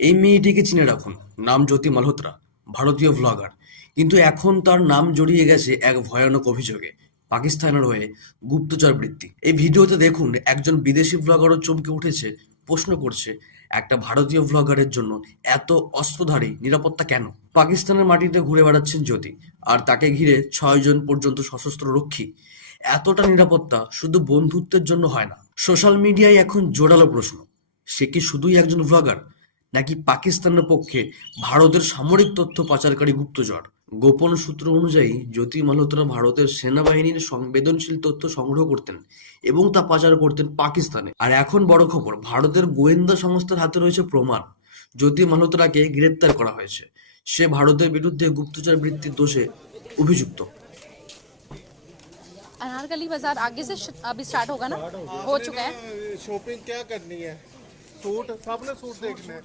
এই মেয়েটিকে চিনে রাখুন। নাম জ্যোতি মালহোত্রা, ভারতীয় ভ্লগার কিন্তু এখন তার নাম জড়িয়ে গেছে এক ভয়ানক অভিযোগে, পাকিস্তানের হয়ে গুপ্তচর বৃত্তি। এই ভিডিওতে দেখুন, একজন বিদেশি ভ্লগারও চমকে উঠেছে, প্রশ্ন করছে, একটা ভারতীয় ভ্লগারের জন্য এত অস্ত্রধারী নিরাপত্তা কেন? পাকিস্তানের মাটিতে ঘুরে বেড়াচ্ছেন জ্যোতি, আর তাকে ঘিরে ছয়জন পর্যন্ত সশস্ত্র রক্ষী। এতটা নিরাপত্তা শুধু বন্ধুত্বের জন্য হয় না। সোশ্যাল মিডিয়ায় এখন জোরালো প্রশ্ন, সে কি শুধুই একজন ভ্লগার নাকি পাকিস্তানের পক্ষে ভারতের সামরিক তথ্য পাচারকারী গুপ্তচর গোপন সূত্র অনুযায়ী জ্যোতি মালহোত্রা ভারতের সেনাবাহিনীর সংবেদনশীল তথ্য সংগ্রহ করতেন এবং তা পাচার করতেন পাকিস্তানে আর এখন বড় খবর ভারতের গোয়েন্দা সংস্থার হাতে রয়েছে প্রমাণ জ্যোতি মালহোত্রাকে গ্রেপ্তার করা হয়েছে সে ভারতের বিরুদ্ধে গুপ্তচর বৃত্তির দোষে অভিযুক্ত अनारकली बाजार आगे से श- अभी स्टार्ट होगा ना हो चुका है शॉपिंग क्या करनी है सूट सबने सूट देखने हैं